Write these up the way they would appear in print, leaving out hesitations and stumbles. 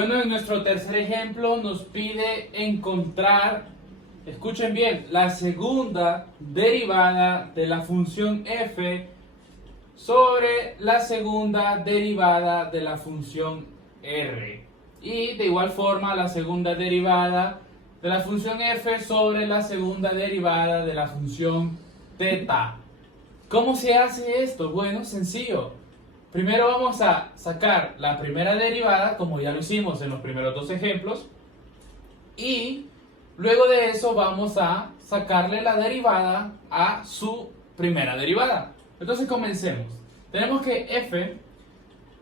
Bueno, en nuestro tercer ejemplo nos pide encontrar, escuchen bien, la segunda derivada de la función f sobre la segunda derivada de la función r. Y de igual forma la segunda derivada de la función f sobre la segunda derivada de la función θ. ¿Cómo se hace esto? Bueno, sencillo. Primero vamos a sacar la primera derivada, como ya lo hicimos en los primeros dos ejemplos, y luego de eso vamos a sacarle la derivada a su primera derivada. Entonces comencemos. Tenemos que f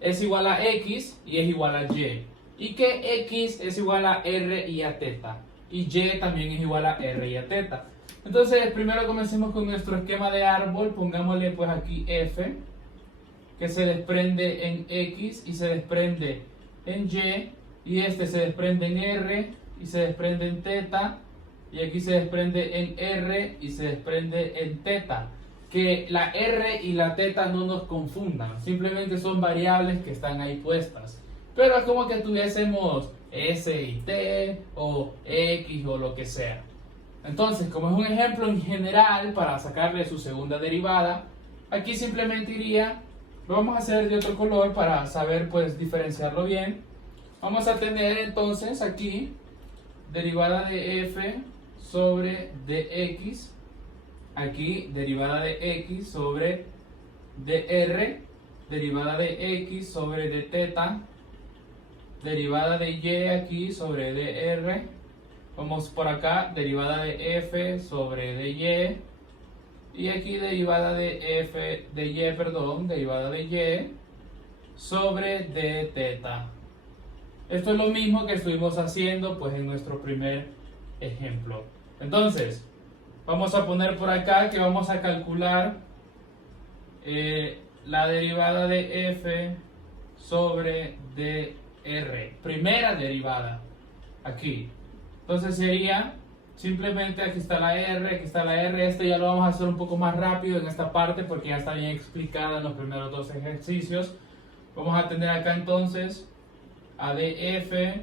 es igual a x y es igual a y, y que x es igual a r y a θ, y y también es igual a r y a θ. Entonces primero comencemos con nuestro esquema de árbol. Pongámosle pues aquí f, que se desprende en x y se desprende en y este se desprende en r y se desprende en θ, y aquí se desprende en r y se desprende en θ. Que la r y la θ no nos confundan, simplemente son variables que están ahí puestas, pero es como que tuviésemos s y t o x o lo que sea. Entonces, como es un ejemplo en general para sacarle su segunda derivada, aquí simplemente iría, lo vamos a hacer de otro color para saber pues diferenciarlo bien. Vamos a tener entonces aquí derivada de f sobre dx, aquí derivada de x sobre dr, derivada de x sobre dθ, derivada de y aquí sobre dr. Vamos por acá, derivada de f sobre dy, y aquí derivada de f de y, derivada de y sobre dθ. Esto es lo mismo que estuvimos haciendo pues en nuestro primer ejemplo. Entonces, vamos a poner por acá que vamos a calcular la derivada de f sobre dr, primera derivada, aquí. Entonces sería simplemente, aquí está la r, aquí está la r. Este ya lo vamos a hacer un poco más rápido en esta parte porque ya está bien explicada en los primeros dos ejercicios. Vamos a tener acá entonces a df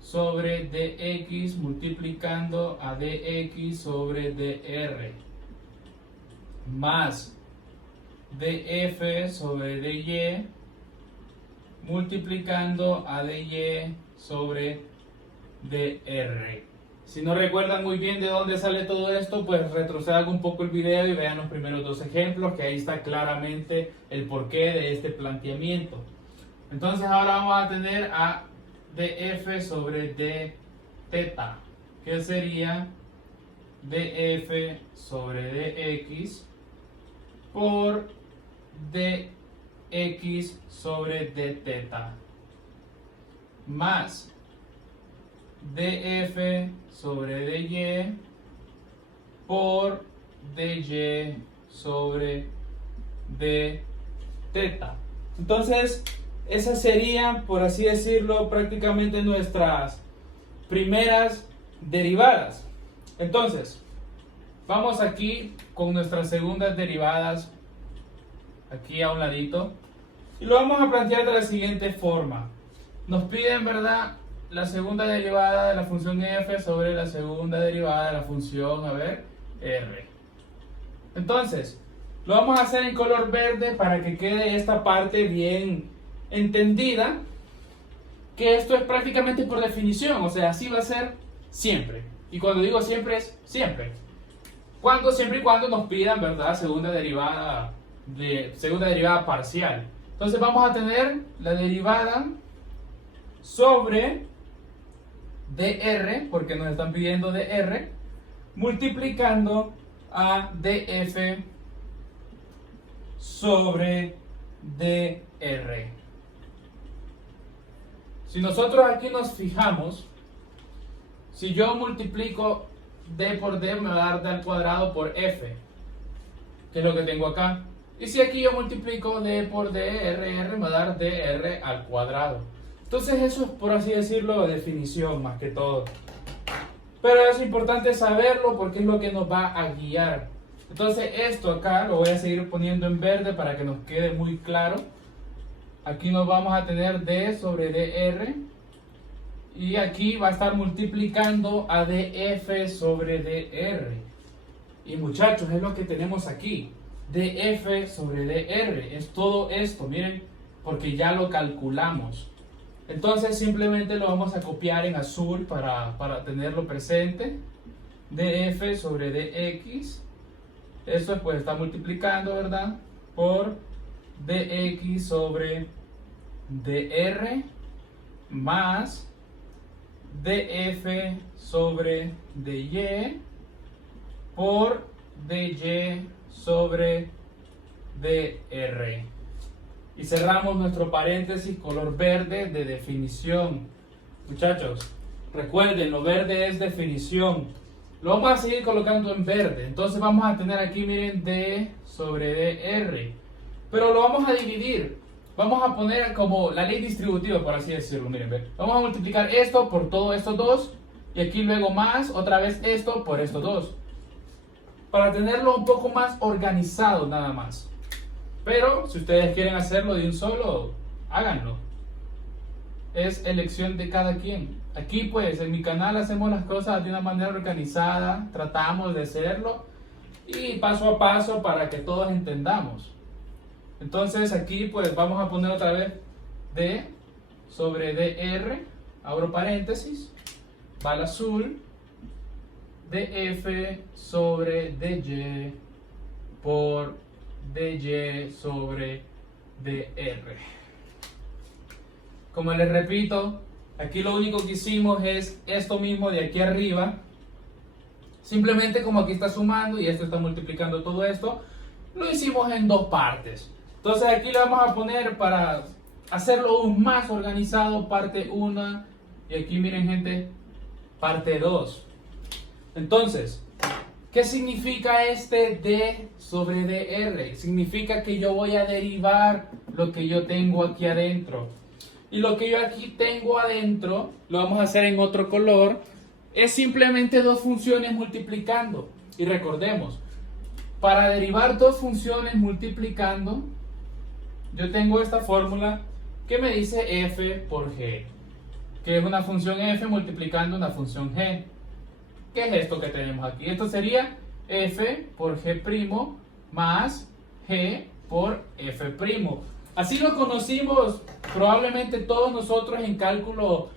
sobre dx multiplicando a dx sobre dr más df sobre dy multiplicando a dy sobre dr. Si no recuerdan muy bien de dónde sale todo esto, pues retrocedan un poco el video y vean los primeros dos ejemplos, que ahí está claramente el porqué de este planteamiento. Entonces ahora vamos a tener a df sobre dθ, que sería df sobre dx por dx sobre dθ más df sobre dy por dy sobre dθ. Entonces, esas serían, por así decirlo, prácticamente nuestras primeras derivadas. Entonces, vamos aquí con nuestras segundas derivadas, aquí a un ladito, y lo vamos a plantear de la siguiente forma. Nos piden, ¿verdad?, la segunda derivada de la función f sobre la segunda derivada de la función, r. Entonces, lo vamos a hacer en color verde para que quede esta parte bien entendida, que esto es prácticamente por definición, o sea, así va a ser siempre. Y cuando digo siempre es siempre. Siempre y cuando nos pidan, ¿verdad?, segunda derivada parcial. Entonces vamos a tener la derivada sobre dr, porque nos están pidiendo dr, multiplicando a df sobre dr. Si nosotros aquí nos fijamos, si yo multiplico d por d me va a dar d al cuadrado por f, que es lo que tengo acá. Y si aquí yo multiplico d por dr, me va a dar dr al cuadrado. Entonces eso es, por así decirlo, definición más que todo. Pero es importante saberlo porque es lo que nos va a guiar. Entonces esto acá lo voy a seguir poniendo en verde para que nos quede muy claro. Aquí nos vamos a tener d sobre dr Y aquí va a estar multiplicando a df sobre dr. Y muchachos, es lo que tenemos aquí. df sobre dr. Es todo esto, miren, porque ya lo calculamos. Entonces simplemente lo vamos a copiar en azul para tenerlo presente. df sobre dx. Esto pues está multiplicando, ¿verdad? Por dx sobre dr más df sobre dy por dy sobre dr. Y cerramos nuestro paréntesis color verde de definición. Muchachos, recuerden, lo verde es definición. Lo vamos a seguir colocando en verde. Entonces vamos a tener aquí, miren, d sobre dr. Pero lo vamos a dividir. Vamos a poner como la ley distributiva, por así decirlo. Miren, ¿ve? Vamos a multiplicar esto por todos estos dos. Y aquí luego más, otra vez esto por estos dos. Para tenerlo un poco más organizado nada más. Pero si ustedes quieren hacerlo de un solo, háganlo. Es elección de cada quien. Aquí pues en mi canal hacemos las cosas de una manera organizada. Tratamos de hacerlo. Y paso a paso para que todos entendamos. Entonces aquí pues vamos a poner otra vez d sobre dr, abro paréntesis, va al azul, df sobre dy por dy sobre dr. Como les repito, aquí lo único que hicimos es esto mismo de aquí arriba. Simplemente como aquí está sumando y esto está multiplicando todo esto, lo hicimos en dos partes. Entonces aquí le vamos a poner, para hacerlo aún más organizado, parte 1 y aquí miren gente, parte 2. Entonces, ¿qué significa este d sobre dr? Significa que yo voy a derivar lo que yo tengo aquí adentro. Y lo que yo aquí tengo adentro, lo vamos a hacer en otro color, es simplemente dos funciones multiplicando. Y recordemos, para derivar dos funciones multiplicando, yo tengo esta fórmula que me dice f por g, que es una función f multiplicando una función g. ¿Qué es esto que tenemos aquí? Esto sería f por g' más g por f'. Así lo conocimos probablemente todos nosotros en cálculo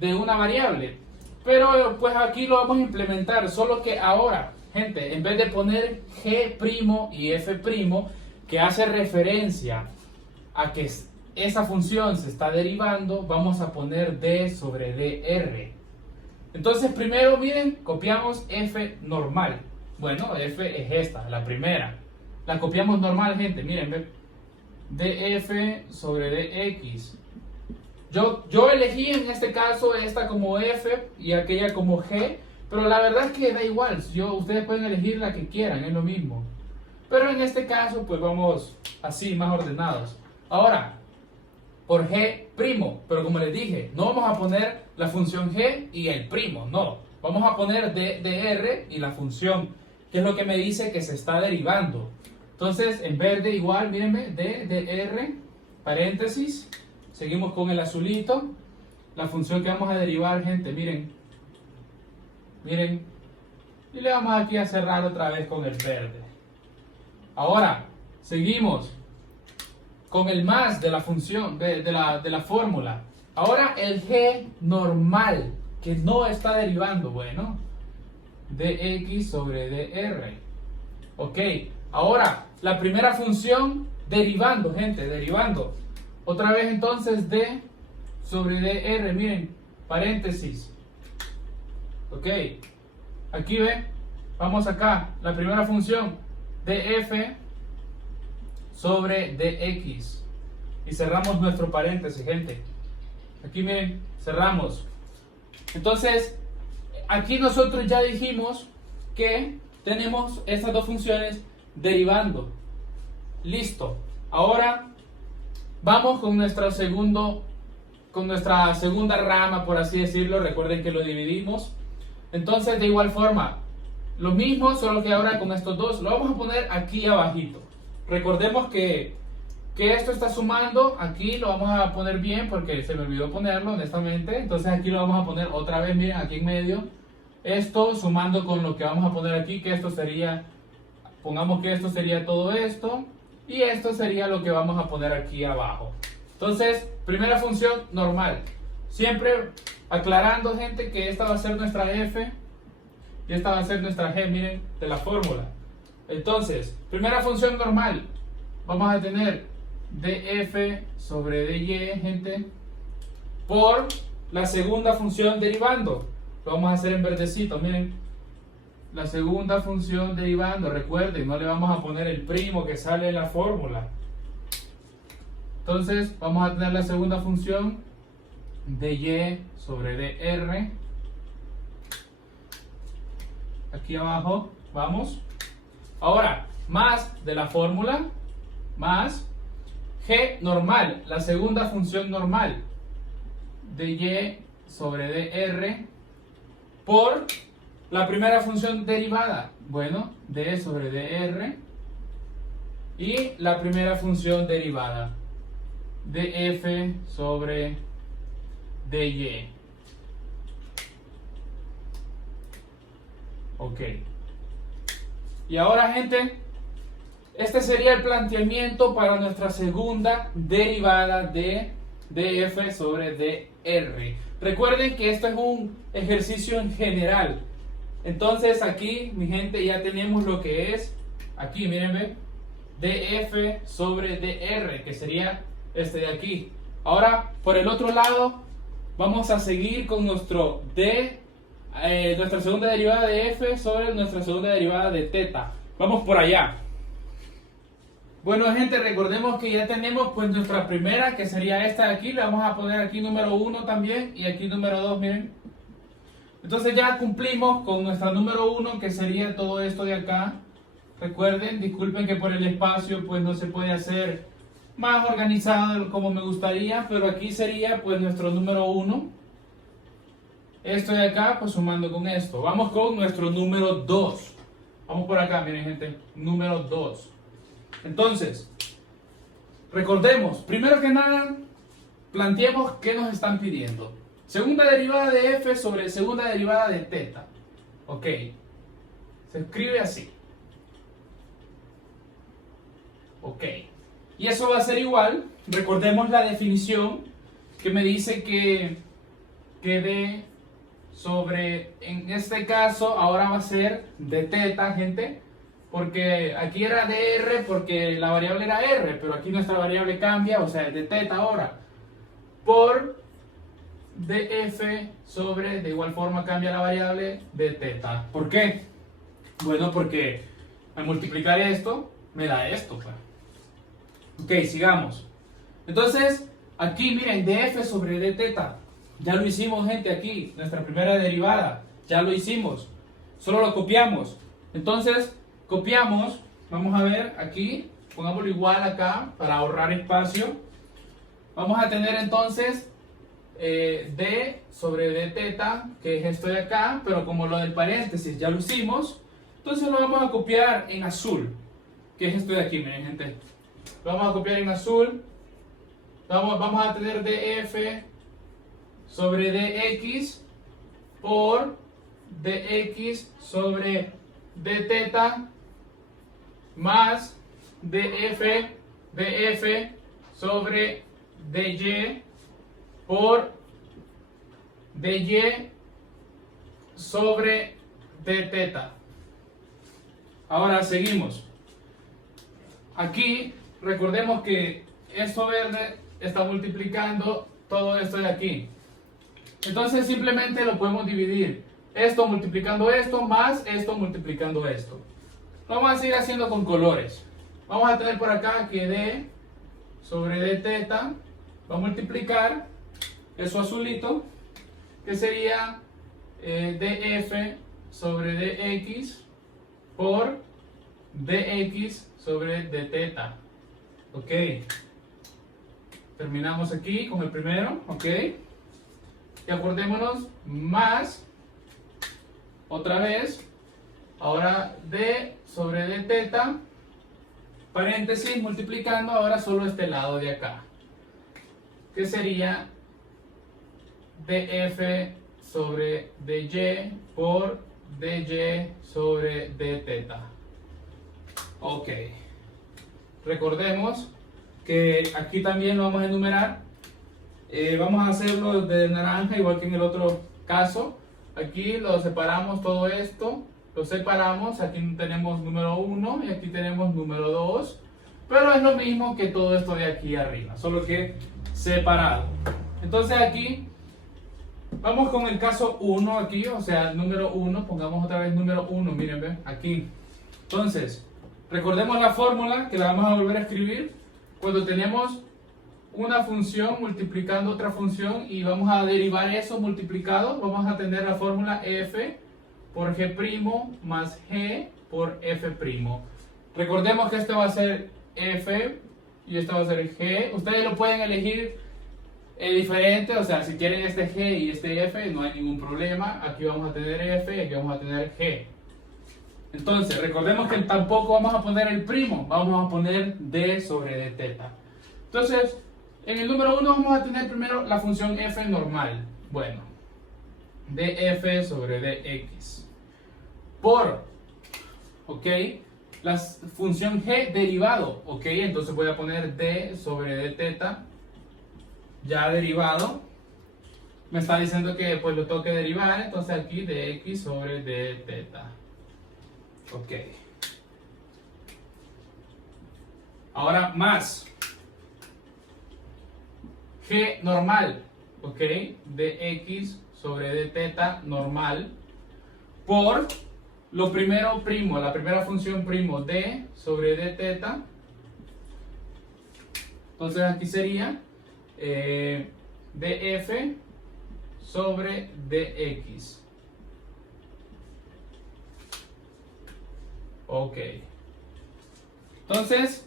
de una variable. Pero pues aquí lo vamos a implementar, solo que ahora, gente, en vez de poner g' y f', que hace referencia a que esa función se está derivando, vamos a poner d sobre dr. Entonces primero, miren, copiamos f normal. Bueno, f es esta, la primera. La copiamos normal, gente, miren, ve. df sobre dx. Yo elegí en este caso esta como f y aquella como g, pero la verdad es que da igual. Ustedes pueden elegir la que quieran, es lo mismo. Pero en este caso, pues vamos así, más ordenados. Ahora, por g', pero como les dije, no vamos a poner la función g y el primo, no. Vamos a poner dr y la función, que es lo que me dice que se está derivando. Entonces, en verde igual, mírenme, dr, paréntesis, seguimos con el azulito. La función que vamos a derivar, gente, miren. Miren. Y le vamos aquí a cerrar otra vez con el verde. Ahora, seguimos con el más de la función, de la fórmula. Ahora el g normal, que no está derivando, bueno, dx sobre dr. Ok, ahora la primera función derivando, gente, derivando. Otra vez entonces d sobre dr, miren, paréntesis. Ok, aquí ven, vamos acá, la primera función, df sobre dx. Y cerramos nuestro paréntesis, gente. Aquí miren, cerramos. Entonces, aquí nosotros ya dijimos que tenemos estas dos funciones derivando. Listo. Ahora vamos con nuestra segunda rama, por así decirlo. Recuerden que lo dividimos. Entonces, de igual forma, lo mismo, solo que ahora con estos dos lo vamos a poner aquí abajito. Recordemos que que esto está sumando, aquí lo vamos a poner bien porque se me olvidó ponerlo honestamente, entonces aquí lo vamos a poner otra vez, miren, aquí en medio, esto sumando con lo que vamos a poner aquí, que esto sería, pongamos que esto sería todo esto, y esto sería lo que vamos a poner aquí abajo. Entonces, primera función normal, siempre aclarando, gente, que esta va a ser nuestra f y esta va a ser nuestra g, miren, de la fórmula. Entonces, primera función normal, vamos a tener df sobre dy, gente, por la segunda función derivando. Lo vamos a hacer en verdecito, miren. La segunda función derivando, recuerden, no le vamos a poner el primo que sale en la fórmula. Entonces, vamos a tener la segunda función dy sobre dr. Aquí abajo, vamos. Ahora, más de la fórmula, más g normal, la segunda función normal, dy sobre dr, por la primera función derivada, bueno, d sobre dr, y la primera función derivada, df sobre dy. Ok. Y ahora, gente, este sería el planteamiento para nuestra segunda derivada de df sobre dr. Recuerden que esto es un ejercicio en general. Entonces aquí, mi gente, ya tenemos lo que es, aquí, miren, df sobre dr, que sería este de aquí. Ahora, por el otro lado, vamos a seguir con nuestro nuestra segunda derivada de f sobre nuestra segunda derivada de teta. Vamos por allá. Bueno, gente, recordemos que ya tenemos pues nuestra primera, que sería esta de aquí. Le vamos a poner aquí número 1 también y aquí número 2, miren. Entonces ya cumplimos con nuestra número 1, que sería todo esto de acá. Recuerden, disculpen que por el espacio pues no se puede hacer más organizado como me gustaría, pero aquí sería pues nuestro número 1. Esto de acá pues sumando con esto. Vamos con nuestro número 2. Vamos por acá, miren, gente, número 2. Entonces, recordemos, primero que nada, planteemos qué nos están pidiendo. Segunda derivada de f sobre segunda derivada de teta. Ok, se escribe así. Ok, y eso va a ser igual, recordemos la definición que me dice que d sobre, en este caso, ahora va a ser de teta, gente. Porque aquí era dr porque la variable era r, pero aquí nuestra variable cambia, o sea, es de teta ahora. Por df sobre, de igual forma cambia la variable de teta. ¿Por qué? Bueno, porque al multiplicar esto, me da esto. Ok, sigamos. Entonces, aquí miren, df sobre d teta. Ya lo hicimos, gente, aquí, nuestra primera derivada. Ya lo hicimos. Solo lo copiamos. Entonces, copiamos, vamos a ver aquí, pongámoslo igual acá para ahorrar espacio. Vamos a tener entonces d sobre d teta, que es esto de acá, pero como lo del paréntesis ya lo hicimos, entonces lo vamos a copiar en azul, que es esto de aquí, miren, gente. Lo vamos a copiar en azul. Vamos a tener df sobre dx por dx sobre d teta más df sobre dy por dy sobre d teta. Ahora seguimos. Aquí recordemos que esto verde está multiplicando todo esto de aquí. Entonces simplemente lo podemos dividir. Esto multiplicando esto más esto multiplicando esto. Lo vamos a seguir haciendo con colores. Vamos a tener por acá que d sobre d teta va a multiplicar eso azulito, que sería df sobre dx por dx sobre d teta. Ok. Terminamos aquí con el primero. Ok. Y acordémonos, más, otra vez, ahora d sobre d teta paréntesis, multiplicando ahora solo este lado de acá, que sería df sobre dy por dy sobre d teta. Ok, recordemos que aquí también lo vamos a enumerar. Vamos a hacerlo de naranja igual que en el otro caso. Aquí lo separamos todo esto, lo separamos, aquí tenemos número 1 y aquí tenemos número 2, pero es lo mismo que todo esto de aquí arriba, solo que separado. Entonces aquí vamos con el caso 1 aquí, o sea, número 1, pongamos otra vez número 1, miren, ¿ven? Aquí. Entonces, recordemos la fórmula que la vamos a volver a escribir cuando tenemos una función multiplicando otra función y vamos a derivar eso multiplicado. Vamos a tener la fórmula f por g' más g por f'. Recordemos que esto va a ser f y esto va a ser g. Ustedes lo pueden elegir diferente, o sea, si quieren este g y este f no hay ningún problema. Aquí vamos a tener f y aquí vamos a tener g. Entonces, recordemos que tampoco vamos a poner el primo, vamos a poner d sobre d teta. Entonces, en el número 1 vamos a tener primero la función f normal. Bueno, df sobre dx por, ok, la función g derivado, ok, entonces voy a poner d sobre d teta ya derivado. Me está diciendo que pues lo tengo que derivar, entonces aquí dx sobre d teta. Ok. Ahora más g normal, ok, dx sobre d teta normal por lo primero primo, la primera función primo d sobre d teta. Entonces aquí sería df sobre dx. Ok. Entonces,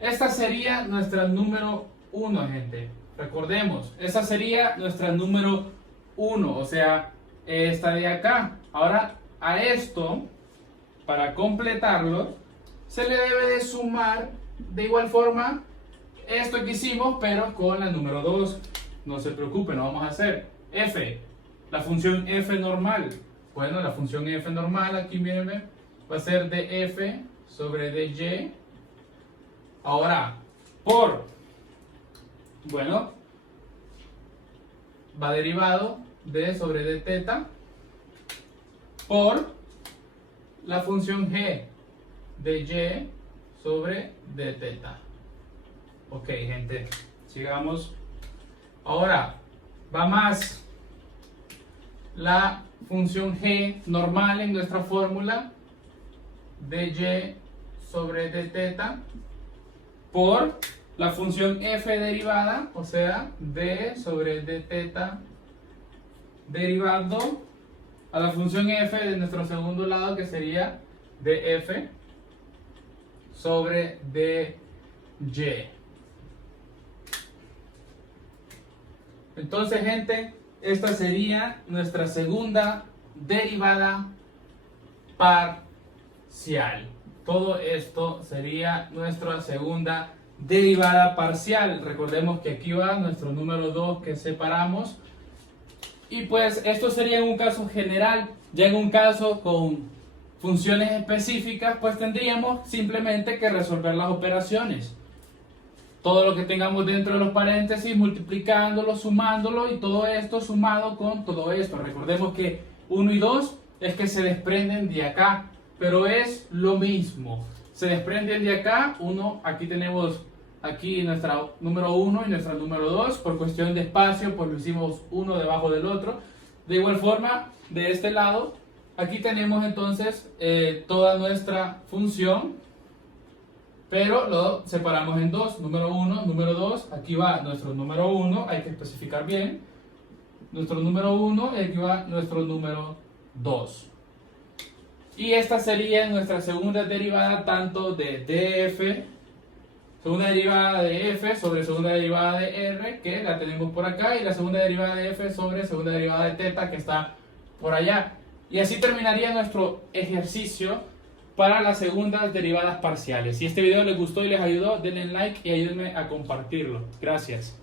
esta sería nuestra número 1, gente. Recordemos, esa sería nuestra número 1, o sea, esta de acá. Ahora, a esto, para completarlo, se le debe de sumar de igual forma esto que hicimos, pero con la número 2. No se preocupen, lo vamos a hacer. F, la función f normal. Bueno, la función f normal, aquí miren, va a ser df sobre dy. Ahora, por, bueno, va derivado d sobre d teta por la función g dy sobre d teta. Ok, gente, sigamos. Ahora, va más la función g normal en nuestra fórmula, dy sobre d teta, por la función f derivada, o sea, d sobre d teta derivando a la función f de nuestro segundo lado, que sería df sobre dy. Entonces, gente, esta sería nuestra segunda derivada parcial. Todo esto sería nuestra segunda derivada parcial. Recordemos que aquí va nuestro número 2 que separamos. Y pues esto sería en un caso general. Ya en un caso con funciones específicas, pues tendríamos simplemente que resolver las operaciones. Todo lo que tengamos dentro de los paréntesis, multiplicándolo, sumándolo, y todo esto sumado con todo esto. Recordemos que 1 y 2 es que se desprenden de acá, pero es lo mismo. Se desprenden de acá, aquí tenemos aquí nuestra número 1 y nuestra número 2. Por cuestión de espacio, pues lo hicimos uno debajo del otro. De igual forma, de este lado, aquí tenemos entonces toda nuestra función, pero lo separamos en dos, número 1, número 2, aquí va nuestro número 1, hay que especificar bien, nuestro número 1 y aquí va nuestro número 2. Y esta sería nuestra segunda derivada tanto de df, segunda derivada de f sobre segunda derivada de r, que la tenemos por acá, y la segunda derivada de f sobre segunda derivada de teta, que está por allá. Y así terminaría nuestro ejercicio para las segundas derivadas parciales. Si este video les gustó y les ayudó, denle like y ayúdenme a compartirlo. Gracias.